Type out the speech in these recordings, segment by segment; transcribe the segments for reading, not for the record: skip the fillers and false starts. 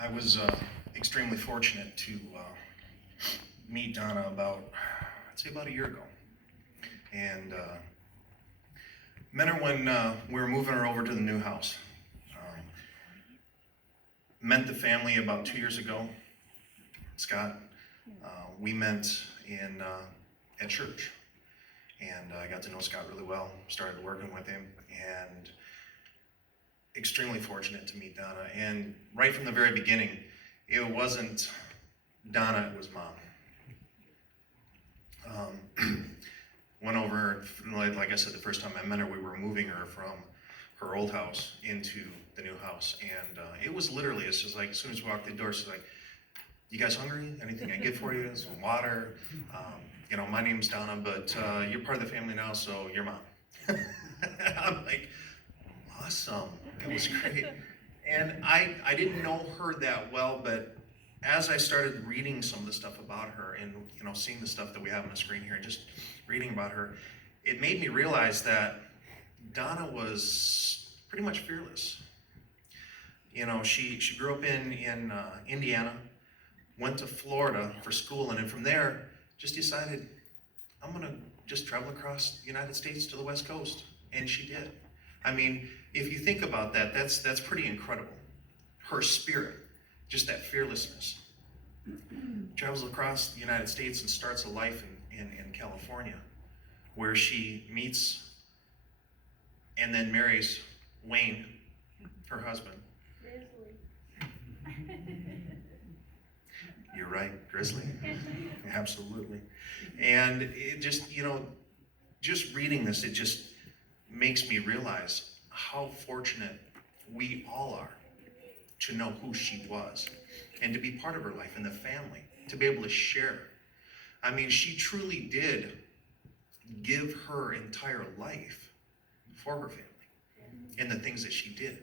I was extremely fortunate to meet Donna I'd say about a year ago. And met her when we were moving her over to the new house. Um, Met the family about 2 years ago. Scott, we met at church. And I got to know Scott really well, started working with him, and extremely fortunate to meet Donna. And right from the very beginning, it wasn't Donna, it was Mom. Went over, like I said, the first time I met her, we were moving her from her old house into the new house. And it was literally, it's just like, as soon as we walked the door, she's like, "You guys hungry? Anything I get for you? Some water? My name's Donna, but you're part of the family now, so you're Mom." I'm like, awesome. It was great. And I didn't know her that well, but as I started reading some of the stuff about her and seeing the stuff that we have on the screen here and just reading about her, it made me realize that Donna was pretty much fearless. She grew up in Indiana, went to Florida for school, and then from there just decided, I'm gonna just travel across the United States to the West Coast, and she did. I mean, if you think about that, that's pretty incredible. Her spirit, just that fearlessness. Travels across the United States and starts a life in California, where she meets and then marries Wayne, her husband. You're right, Grizzly. Absolutely. And it just reading this, it just makes me realize how fortunate we all are to know who she was and to be part of her life and the family, to be able to share. I mean, she truly did give her entire life for her family and the things that she did.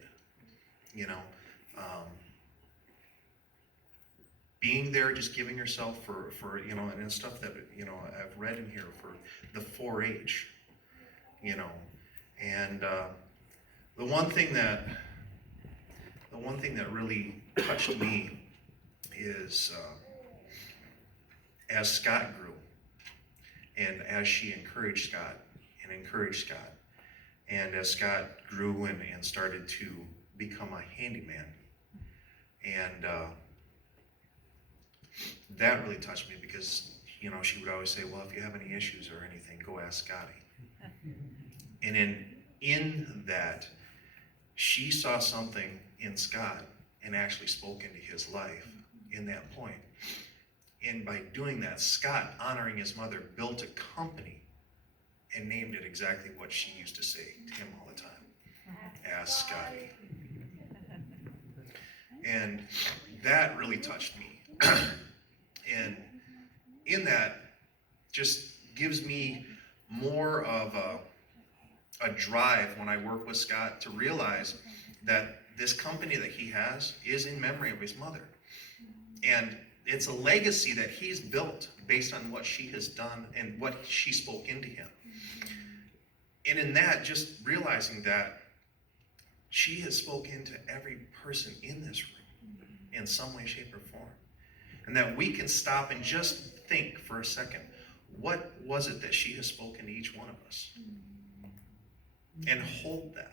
Being there, just giving herself for and stuff that I've read in here for the 4-H, and the one thing that really touched me is as Scott grew and as she encouraged Scott, and as Scott grew and started to become a handyman, and that really touched me because she would always say, "Well, if you have any issues or anything, go ask Scotty." And in that, she saw something in Scott and actually spoke into his life in that point. And by doing that, Scott, honoring his mother, built a company and named it exactly what she used to say to him all the time: "Ask Scotty." And that really touched me. And in that, just gives me more of a drive when I work with Scott to realize that this company that he has is in memory of his mother. And it's a legacy that he's built based on what she has done and what she spoke into him. And in that, just realizing that she has spoken to every person in this room in some way, shape, or form. And that we can stop and just think for a second, what was it that she has spoken to each one of us? And hold that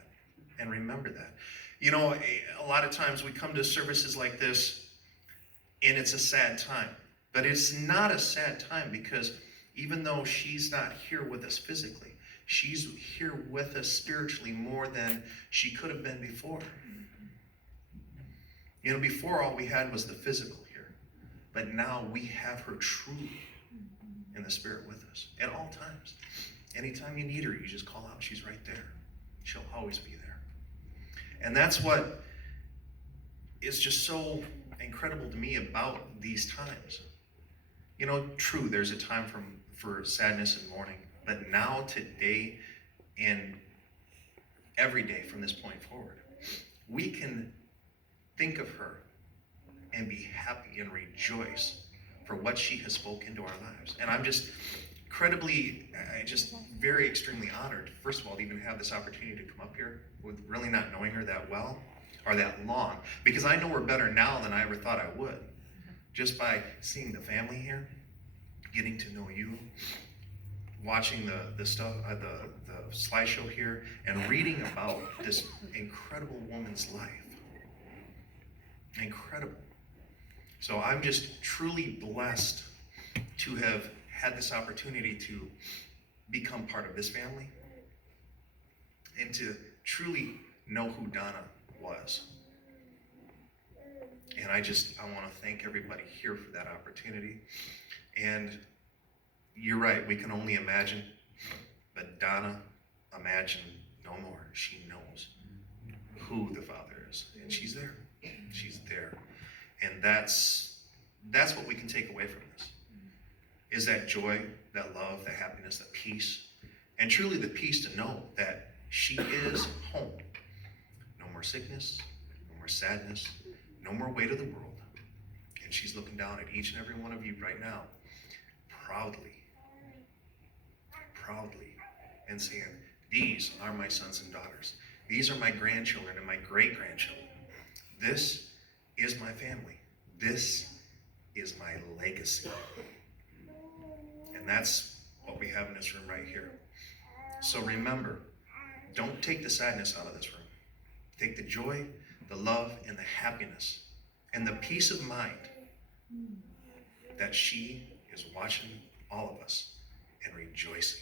and remember that. A lot of times we come to services like this and it's a sad time. But it's not a sad time because even though she's not here with us physically, she's here with us spiritually more than she could have been before. Before all we had was the physical here. But now we have her truly in the spirit with us at all times. Anytime you need her, you just call out. She's right there. She'll always be there. And that's what is just so incredible to me about these times. True, there's a time for sadness and mourning, but now, today, and every day from this point forward, we can think of her and be happy and rejoice for what she has spoken into our lives. And I'm just very extremely honored, first of all, to even have this opportunity to come up here with really not knowing her that well, or that long, because I know her better now than I ever thought I would. Just by seeing the family here, getting to know you, watching the stuff, the slideshow here, and reading about this incredible woman's life. Incredible. So I'm just truly blessed to have had this opportunity to become part of this family and to truly know who Donna was. And I want to thank everybody here for that opportunity. And you're right, we can only imagine, but Donna, imagine no more. She knows who the Father is, and she's there. She's there. And that's what we can take away from this, is that joy, that love, that happiness, that peace, and truly the peace to know that she is home. No more sickness, no more sadness, no more weight of the world. And she's looking down at each and every one of you right now, proudly, and saying, these are my sons and daughters. These are my grandchildren and my great-grandchildren. This is my family. This is my legacy. And that's what we have in this room right here. So remember, don't take the sadness out of this room. Take the joy, the love, and the happiness, and the peace of mind that she is watching all of us and rejoicing.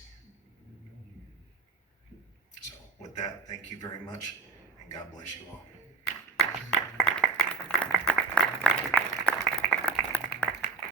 So with that, thank you very much, and God bless you all.